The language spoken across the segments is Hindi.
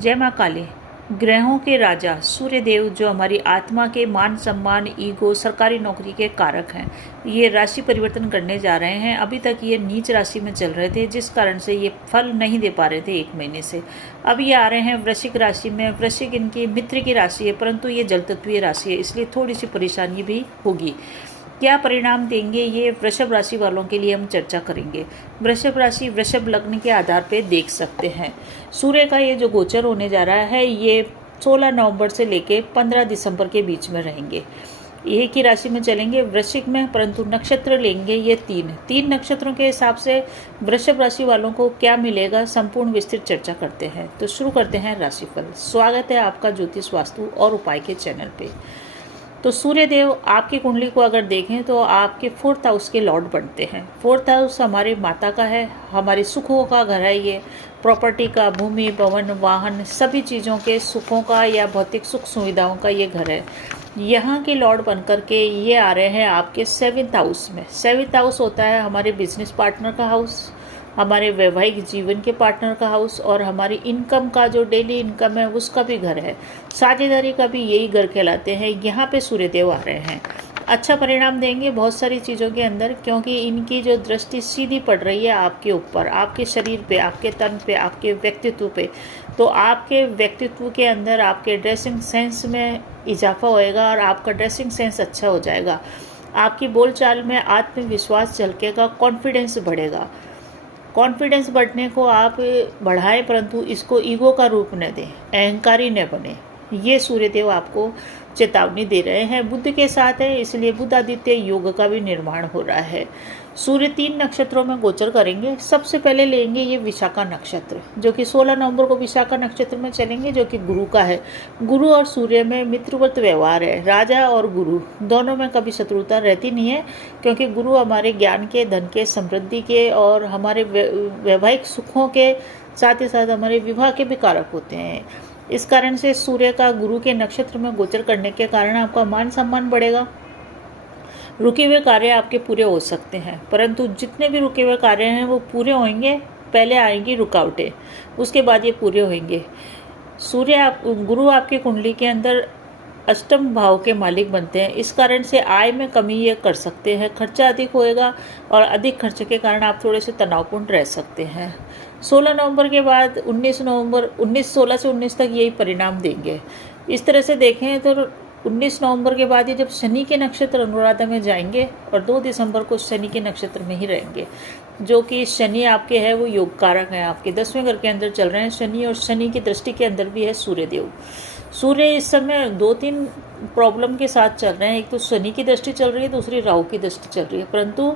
जय माँ काली। ग्रहों के राजा सूर्य देव जो हमारी आत्मा के मान सम्मान ईगो सरकारी नौकरी के कारक हैं, ये राशि परिवर्तन करने जा रहे हैं। अभी तक ये नीच राशि में चल रहे थे, जिस कारण से ये फल नहीं दे पा रहे थे 1 महीने से। अब ये आ रहे हैं वृश्चिक राशि में। वृश्चिक इनकी मित्र की राशि है, परंतु ये जल तत्वीय राशि है, इसलिए थोड़ी सी परेशानी भी होगी। क्या परिणाम देंगे ये वृषभ राशि वालों के लिए हम चर्चा करेंगे। वृषभ राशि वृषभ लग्न के आधार पे देख सकते हैं। सूर्य का ये जो गोचर होने जा रहा है, ये 16 नवंबर से लेके 15 दिसंबर के बीच में रहेंगे। एक ही राशि में चलेंगे वृश्चिक में, परंतु नक्षत्र लेंगे ये तीन नक्षत्रों के हिसाब से वृषभ राशि वालों को क्या मिलेगा, संपूर्ण विस्तृत चर्चा करते हैं। तो शुरू करते हैं राशिफल। स्वागत है आपका ज्योतिष वास्तु और उपाय के चैनल पे। तो सूर्य देव आपकी कुंडली को अगर देखें तो आपके 4th हाउस के लॉर्ड बनते हैं। 4th हाउस हमारी माता का है, हमारे सुखों का घर है। ये प्रॉपर्टी का, भूमि भवन वाहन सभी चीज़ों के सुखों का या भौतिक सुख सुविधाओं का ये घर है। यहाँ के लॉर्ड बनकर के ये आ रहे हैं आपके 7th हाउस में। 7th हाउस होता है हमारे बिजनेस पार्टनर का हाउस, हमारे वैवाहिक जीवन के पार्टनर का हाउस और हमारी इनकम का जो डेली इनकम है उसका भी घर है। साझेदारी का भी यही घर कहलाते हैं। यहाँ पे सूर्यदेव आ रहे हैं, अच्छा परिणाम देंगे बहुत सारी चीज़ों के अंदर, क्योंकि इनकी जो दृष्टि सीधी पड़ रही है आपके ऊपर, आपके शरीर पे, आपके तन पे, आपके व्यक्तित्व पे। तो आपके व्यक्तित्व के अंदर आपके ड्रेसिंग सेंस में इजाफा होएगा और आपका ड्रेसिंग सेंस अच्छा हो जाएगा। आपकी बोलचाल में आत्मविश्वास झलकेगा, कॉन्फिडेंस बढ़ेगा। कॉन्फिडेंस बढ़ने को आप बढ़ाएं, परंतु इसको ईगो का रूप न दें, अहंकारी न बने। ये सूर्यदेव आपको चेतावनी दे रहे हैं। बुध के साथ है, इसलिए बुध आदित्य योग का भी निर्माण हो रहा है। सूर्य 3 नक्षत्रों में गोचर करेंगे। सबसे पहले लेंगे ये विशाखा नक्षत्र, जो कि 16 नवंबर को विशाखा नक्षत्र में चलेंगे, जो कि गुरु का है। गुरु और सूर्य में मित्रवत व्यवहार है। राजा और गुरु दोनों में कभी शत्रुता रहती नहीं है, क्योंकि गुरु हमारे ज्ञान के, धन के, समृद्धि के और हमारे वैवाहिक सुखों के साथ ही साथ हमारे विवाह के भी कारक होते हैं। इस कारण से सूर्य का गुरु के नक्षत्र में गोचर करने के कारण आपका मान सम्मान बढ़ेगा। रुके हुए कार्य आपके पूरे हो सकते हैं, परंतु जितने भी रुके हुए कार्य हैं वो पूरे होंगे। पहले आएंगी रुकावटें, उसके बाद ये पूरे होंगे। गुरु आपकी कुंडली के अंदर अष्टम भाव के मालिक बनते हैं। इस कारण से आय में कमी ये कर सकते हैं, खर्चा अधिक होएगा और अधिक खर्चे के कारण आप थोड़े से तनावपूर्ण रह सकते हैं। 16 नवंबर के बाद 16 से 19 तक यही परिणाम देंगे। इस तरह से देखें तो 19 नवंबर के बाद ये जब शनि के नक्षत्र अनुराधा में जाएंगे और 2 दिसंबर को शनि के नक्षत्र में ही रहेंगे, जो कि शनि आपके है वो योग कारक है, आपके 10वें घर के अंदर चल रहे हैं शनि, और शनि की दृष्टि के अंदर भी है सूर्यदेव। सूर्य इस समय 2-3 प्रॉब्लम के साथ चल रहे हैं। एक तो शनि की दृष्टि चल रही है, दूसरी राहु की दृष्टि चल रही है, परंतु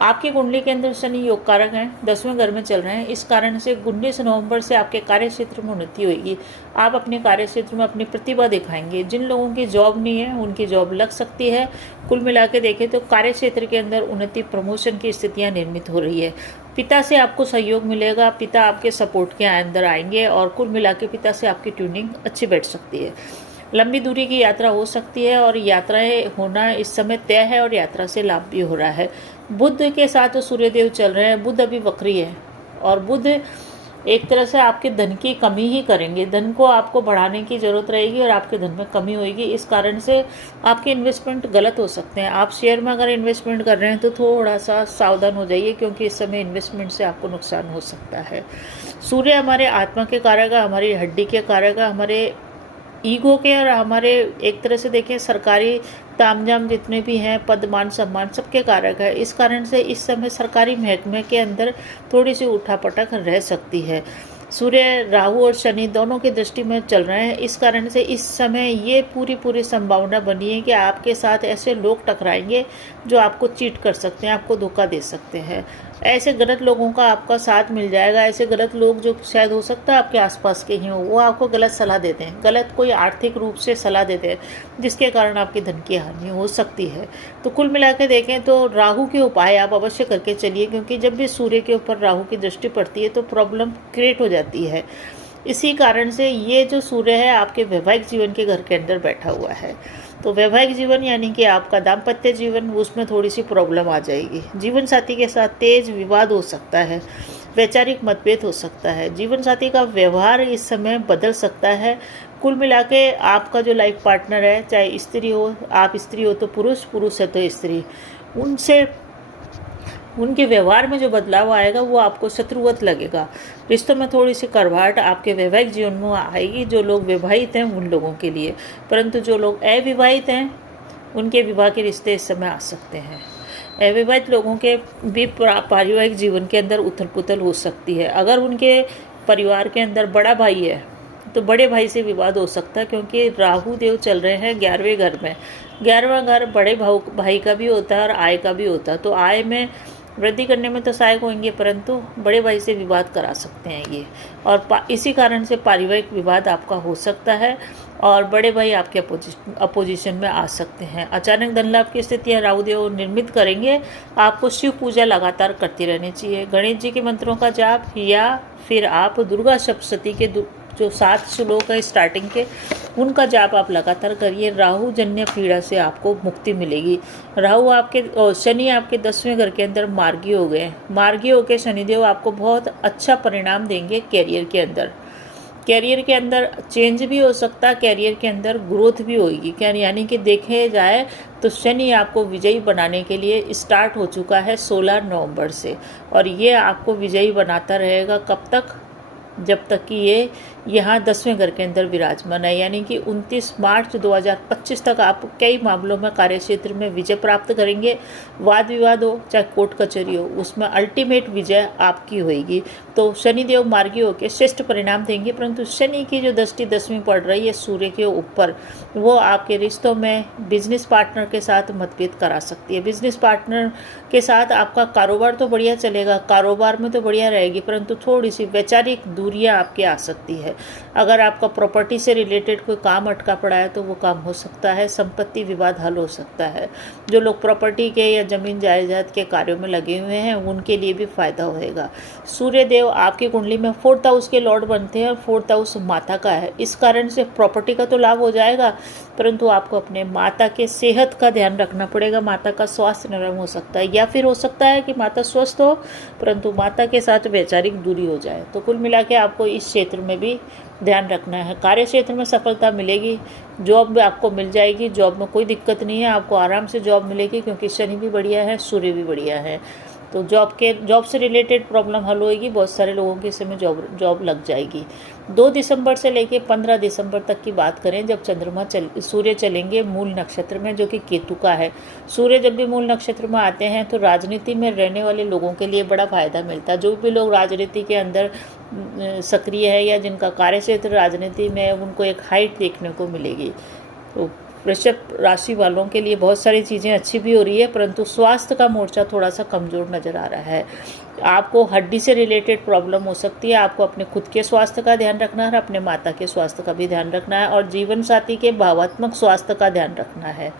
आपकी कुंडली के अंदर शनि योग कारक हैं, 10वें घर में चल रहे हैं। इस कारण से 19 नवंबर से आपके कार्य क्षेत्र में उन्नति होगी। आप अपने कार्य क्षेत्र में अपनी प्रतिभा दिखाएंगे। जिन लोगों की जॉब नहीं है उनकी जॉब लग सकती है। कुल मिला के देखें तो कार्य क्षेत्र के अंदर उन्नति, प्रमोशन की स्थितियाँ निर्मित हो रही है। पिता से आपको सहयोग मिलेगा, पिता आपके सपोर्ट के अंदर आएंगे और कुल मिला के पिता से आपकी ट्यूनिंग अच्छी बैठ सकती है। लंबी दूरी की यात्रा हो सकती है और यात्राएं होना इस समय तय है और यात्रा से लाभ भी हो रहा है। बुध के साथ सूर्यदेव चल रहे हैं। बुध अभी वक्री है और बुध एक तरह से आपके धन की कमी ही करेंगे। धन को आपको बढ़ाने की ज़रूरत रहेगी और आपके धन में कमी होगी। इस कारण से आपके इन्वेस्टमेंट गलत हो सकते हैं। आप शेयर में अगर इन्वेस्टमेंट कर रहे हैं तो थोड़ा सा सावधान हो जाइए, क्योंकि इस समय इन्वेस्टमेंट से आपको नुकसान हो सकता है। सूर्य हमारे आत्मा के कारक है, हमारी हड्डी के कारक है, हमारे ईगो के और हमारे एक तरह से देखें सरकारी तामझाम जितने भी हैं, पद मान सम्मान सबके कारक है। इस कारण से इस समय सरकारी महकमे के अंदर थोड़ी सी उठापटक रह सकती है। सूर्य, राहु और शनि दोनों की दृष्टि में चल रहे हैं। इस कारण से इस समय ये पूरी संभावना बनी है कि आपके साथ ऐसे लोग टकराएंगे जो आपको चीट कर सकते हैं, आपको धोखा दे सकते हैं। ऐसे गलत लोगों का आपका साथ मिल जाएगा। ऐसे गलत लोग जो शायद हो सकता है आपके आसपास के ही हो, वो आपको गलत सलाह देते हैं, गलत कोई आर्थिक रूप से सलाह देते हैं, जिसके कारण आपकी धन की हानि हो सकती है। तो कुल मिला के देखें तो राहु के उपाय आप अवश्य करके चलिए, क्योंकि जब भी सूर्य के ऊपर राहु की दृष्टि पड़ती है तो प्रॉब्लम क्रिएट हो जाती है। इसी कारण से ये जो सूर्य है आपके वैवाहिक जीवन के घर के अंदर बैठा हुआ है। तो वैवाहिक जीवन यानी कि आपका दाम्पत्य जीवन, उसमें थोड़ी सी प्रॉब्लम आ जाएगी। जीवन साथी के साथ तेज विवाद हो सकता है। वैचारिक मतभेद हो सकता है। जीवन साथी का व्यवहार इस समय बदल सकता है। कुल मिला के आपका जो लाइफ पार्टनर है, चाहे स्त्री हो, आप स्त्री हो तो पुरुष, पुरुष है तो स्त्री, उनसे उनके व्यवहार में जो बदलाव आएगा वो आपको शत्रुवत लगेगा। रिश्तों में थोड़ी सी कड़वाहट आपके वैवाहिक जीवन में आएगी, जो लोग विवाहित हैं उन लोगों के लिए, परंतु जो लोग अविवाहित हैं उनके विवाह के रिश्ते इस समय आ सकते हैं। अविवाहित लोगों के भी पारिवारिक जीवन के अंदर उथल पुथल हो सकती है। अगर उनके परिवार के अंदर बड़ा भाई है तो बड़े भाई से विवाद हो सकता है, क्योंकि राहु देव चल रहे हैं 11वें घर में। 11वां घर बड़े भाई का भी होता है और आय का भी होता है, तो आय में वृद्धि करने में तो सहायक होंगे, परंतु बड़े भाई से विवाद करा सकते हैं ये, और इसी कारण से पारिवारिक विवाद आपका हो सकता है और बड़े भाई आपके अपोजिशन में आ सकते हैं। अचानक धन लाभ की स्थितियाँ राहु देव निर्मित करेंगे। आपको शिव पूजा लगातार करती रहनी चाहिए। गणेश जी के मंत्रों का जाप, या फिर आप दुर्गा सप्तशती के जो 7 श्लोक है स्टार्टिंग के, उनका जाप आप लगातार करिए। राहु जन्य पीड़ा से आपको मुक्ति मिलेगी। शनि आपके 10वें घर के अंदर मार्गी हो गए। मार्गी होकर शनिदेव आपको बहुत अच्छा परिणाम देंगे कैरियर के अंदर। कैरियर के अंदर चेंज भी हो सकता है, कैरियर के अंदर ग्रोथ भी होगी। यानी कि देखे जाए तो शनि आपको विजयी बनाने के लिए स्टार्ट हो चुका है 16 नवंबर से, और ये आपको विजयी बनाता रहेगा कब तक? जब तक कि ये यहाँ 10वें घर के अंदर विराजमान है। यानी कि 29 मार्च 2025 तक आप कई मामलों में कार्यक्षेत्र में विजय प्राप्त करेंगे। वाद विवाद हो चाहे कोर्ट कचहरी हो, उसमें अल्टीमेट विजय आपकी होगी। तो शनिदेव मार्गी होकर श्रेष्ठ परिणाम देंगे, परंतु शनि की जो दृष्टि 10वीं पड़ रही है सूर्य के ऊपर, वो आपके रिश्तों में बिजनेस पार्टनर के साथ मतभेद करा सकती है। बिजनेस पार्टनर के साथ आपका कारोबार तो बढ़िया चलेगा, कारोबार में तो बढ़िया रहेगी, परंतु थोड़ी सी वैचारिक दूरियां आपके आ सकती है। अगर आपका प्रॉपर्टी से रिलेटेड कोई काम अटका पड़ा है तो वो काम हो सकता है। संपत्ति विवाद हल हो सकता है। जो लोग प्रॉपर्टी के या जमीन जायदाद के कार्यों में लगे हुए हैं उनके लिए भी फायदा होएगा। सूर्य देव आपकी कुंडली में 4th हाउस के लॉर्ड बनते हैं। 4th हाउस माता का है, इस कारण से प्रॉपर्टी का तो लाभ हो जाएगा, परंतु आपको अपने माता के सेहत का ध्यान रखना पड़ेगा। माता का स्वास्थ्य नरम हो सकता है, या फिर हो सकता है कि माता स्वस्थ हो परंतु माता के साथ वैचारिक दूरी हो जाए। तो कुल मिला के आपको इस क्षेत्र में भी ध्यान रखना है। कार्य क्षेत्र में सफलता मिलेगी, जॉब भी आपको मिल जाएगी, जॉब में कोई दिक्कत नहीं है, आपको आराम से जॉब मिलेगी, क्योंकि शनि भी बढ़िया है, सूर्य भी बढ़िया है। तो जॉब से रिलेटेड प्रॉब्लम हल होएगी। बहुत सारे लोगों के समय जॉब लग जाएगी। 2 दिसंबर से लेके 15 दिसंबर तक की बात करें, जब सूर्य चलेंगे मूल नक्षत्र में, जो कि केतु का है। सूर्य जब भी मूल नक्षत्र में आते हैं तो राजनीति में रहने वाले लोगों के लिए बड़ा फायदा मिलता है। जो भी लोग राजनीति के अंदर सक्रिय है या जिनका कार्यक्षेत्र राजनीति में है, उनको एक हाइट देखने को मिलेगी। तो वृषभ राशि वालों के लिए बहुत सारी चीज़ें अच्छी भी हो रही है, परंतु स्वास्थ्य का मोर्चा थोड़ा सा कमज़ोर नज़र आ रहा है। आपको हड्डी से रिलेटेड प्रॉब्लम हो सकती है। आपको अपने खुद के स्वास्थ्य का ध्यान रखना है, अपने माता के स्वास्थ्य का भी ध्यान रखना है, और जीवन साथी के भावात्मक स्वास्थ्य का ध्यान रखना है।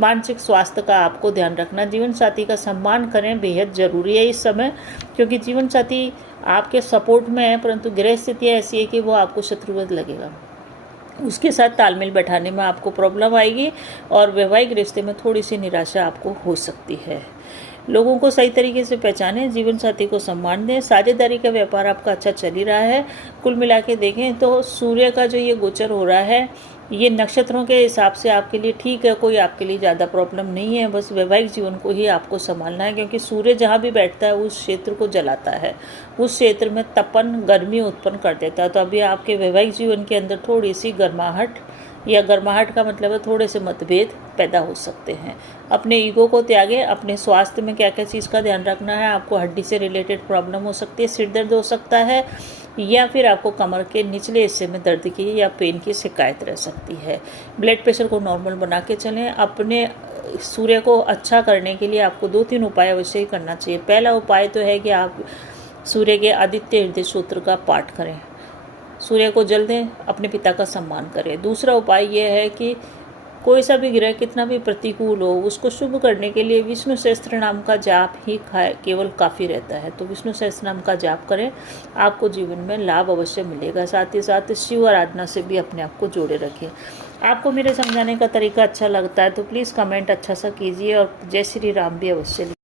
मानसिक स्वास्थ्य का आपको ध्यान रखना। जीवन साथी का सम्मान करें, बेहद ज़रूरी है इस समय, क्योंकि जीवन साथी आपके सपोर्ट में है, परंतु गृह स्थितियाँ ऐसी है कि वो आपको शत्रुवत लगेगा। उसके साथ तालमेल बैठाने में आपको प्रॉब्लम आएगी और वैवाहिक रिश्ते में थोड़ी सी निराशा आपको हो सकती है। लोगों को सही तरीके से पहचानें, जीवन साथी को सम्मान दें। साझेदारी का व्यापार आपका अच्छा चल ही रहा है। कुल मिला के देखें तो सूर्य का जो ये गोचर हो रहा है, ये नक्षत्रों के हिसाब से आपके लिए ठीक है, कोई आपके लिए ज़्यादा प्रॉब्लम नहीं है। बस वैवाहिक जीवन को ही आपको संभालना है, क्योंकि सूर्य जहाँ भी बैठता है उस क्षेत्र को जलाता है, उस क्षेत्र में तपन गर्मी उत्पन्न कर देता है। तो अभी आपके वैवाहिक जीवन के अंदर थोड़ी सी गर्माहट, या गर्माहट का मतलब है थोड़े से मतभेद पैदा हो सकते हैं। अपने ईगो को त्यागें। अपने स्वास्थ्य में क्या क्या चीज़ का ध्यान रखना है। आपको हड्डी से रिलेटेड प्रॉब्लम हो सकती है, सिर दर्द हो सकता है, या फिर आपको कमर के निचले हिस्से में दर्द की या पेन की शिकायत रह सकती है। ब्लड प्रेशर को नॉर्मल बना के चलें। अपने सूर्य को अच्छा करने के लिए आपको 2-3 उपाय अवश्य ही करना चाहिए। पहला उपाय तो है कि आप सूर्य के आदित्य हृदय सूत्र का पाठ करें, सूर्य को जल दें, अपने पिता का सम्मान करें। दूसरा उपाय यह है कि कोई सा भी ग्रह कितना भी प्रतिकूल हो, उसको शुभ करने के लिए विष्णु सहस्त्र नाम का जाप ही केवल काफ़ी रहता है। तो विष्णु सहस्त्र नाम का जाप करें, आपको जीवन में लाभ अवश्य मिलेगा। साथ ही साथ शिव आराधना से भी अपने आप को जोड़े रखें। आपको मेरे समझाने का तरीका अच्छा लगता है तो प्लीज़ कमेंट अच्छा सा कीजिए, और जय श्री राम भी अवश्य लिखिए।